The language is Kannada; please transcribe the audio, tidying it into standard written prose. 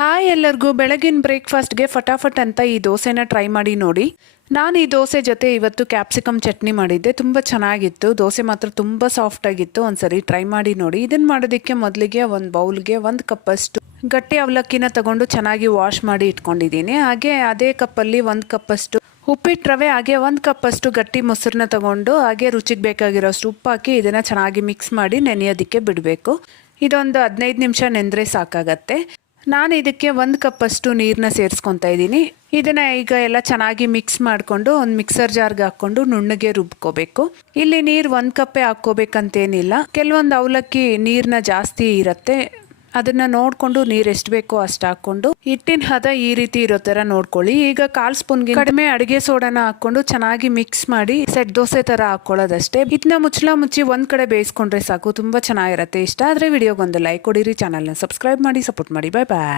ಹಾಯ್ ಎಲ್ಲರಿಗೂ ಬೆಳಗಿನ ಬ್ರೇಕ್ಫಾಸ್ಟ್ಗೆ ಫಟಾಫಟ್ ಅಂತ ಈ ದೋಸೆನ ಟ್ರೈ ಮಾಡಿ ನೋಡಿ. ನಾನು ಈ ದೋಸೆ ಜೊತೆ ಇವತ್ತು ಕ್ಯಾಪ್ಸಿಕಮ್ ಚಟ್ನಿ ಮಾಡಿದ್ದೆ. ತುಂಬ ಚೆನ್ನಾಗಿತ್ತು. ದೋಸೆ ಮಾತ್ರ ತುಂಬ ಸಾಫ್ಟಾಗಿತ್ತು. ಒಂದ್ಸರಿ ಟ್ರೈ ಮಾಡಿ ನೋಡಿ. ಇದನ್ನು ಮಾಡೋದಕ್ಕೆ ಮೊದಲಿಗೆ ಒಂದು ಬೌಲ್ಗೆ 1 ಕಪ್ಪಷ್ಟು ಗಟ್ಟಿ ಅವಲಕ್ಕಿನ ತಗೊಂಡು ಚೆನ್ನಾಗಿ ವಾಶ್ ಮಾಡಿ ಇಟ್ಕೊಂಡಿದ್ದೀನಿ. ಹಾಗೆ ಅದೇ ಕಪ್ಪಲ್ಲಿ 1 ಕಪ್ಪಷ್ಟು ಉಪ್ಪಿಟ್ಟು ರವೆ, ಹಾಗೆ 1 ಕಪ್ಪಷ್ಟು ಗಟ್ಟಿ ಮೊಸರನ್ನ ತಗೊಂಡು ಹಾಗೆ ರುಚಿಗೆ ಬೇಕಾಗಿರೋಷ್ಟು ಉಪ್ಪು ಹಾಕಿ ಇದನ್ನು ಚೆನ್ನಾಗಿ ಮಿಕ್ಸ್ ಮಾಡಿ ನೆನೆಯೋದಕ್ಕೆ ಬಿಡಬೇಕು. ಇದೊಂದು 15 ನಿಮಿಷ ನೆಂದರೆ ಸಾಕಾಗತ್ತೆ. ನಾನು ಇದಕ್ಕೆ 1 ಕಪ್ಪಷ್ಟು ನೀರನ್ನ ಸೇರಿಸ್ಕೊತಾ ಇದ್ದೀನಿ. ಇದನ್ನು ಈಗ ಎಲ್ಲ ಚೆನ್ನಾಗಿ ಮಿಕ್ಸ್ ಮಾಡಿಕೊಂಡು ಒಂದು ಮಿಕ್ಸರ್ ಜಾರ್ಗೆ ಹಾಕ್ಕೊಂಡು ನುಣ್ಣಗೆ ರುಬ್ಕೋಬೇಕು. ಇಲ್ಲಿ ನೀರು 1 ಕಪ್ಪೇ ಹಾಕ್ಕೋಬೇಕಂತೇನಿಲ್ಲ. ಕೆಲವೊಂದು ಅವಲಕ್ಕಿ ನೀರನ್ನ ಜಾಸ್ತಿ ಇರುತ್ತೆ, ಅದನ್ನು ನೋಡಿಕೊಂಡು ನೀರು ಎಷ್ಟು ಬೇಕೋ ಅಷ್ಟು ಹಾಕ್ಕೊಂಡು ಹಿಟ್ಟಿನ ಹದ ಈ ರೀತಿ ಇರೋ ಥರ ನೋಡ್ಕೊಳ್ಳಿ. ಈಗ 1/4 ಸ್ಪೂನ್ಗೆ ಕಡಿಮೆ ಅಡುಗೆ ಸೋಡಾನ ಹಾಕ್ಕೊಂಡು ಚೆನ್ನಾಗಿ ಮಿಕ್ಸ್ ಮಾಡಿ ಸೆಟ್ ದೋಸೆ ಥರ ಹಾಕ್ಕೊಳ್ಳೋದಷ್ಟೇ. ಇದನ್ನ ಮುಚ್ಚಿ ಒಂದು ಕಡೆ ಬೇಯಿಸ್ಕೊಂಡ್ರೆ ಸಾಕು. ತುಂಬ ಚೆನ್ನಾಗಿರುತ್ತೆ. ಇಷ್ಟ ಆದರೆ ವಿಡಿಯೋಗೊಂದು ಲೈಕ್ ಕೊಡಿರಿ, ಚಾನಲ್ನ ಸಬ್ಸ್ಕ್ರೈಬ್ ಮಾಡಿ ಸಪೋರ್ಟ್ ಮಾಡಿ. ಬಾಯ್ ಬಾಯ್.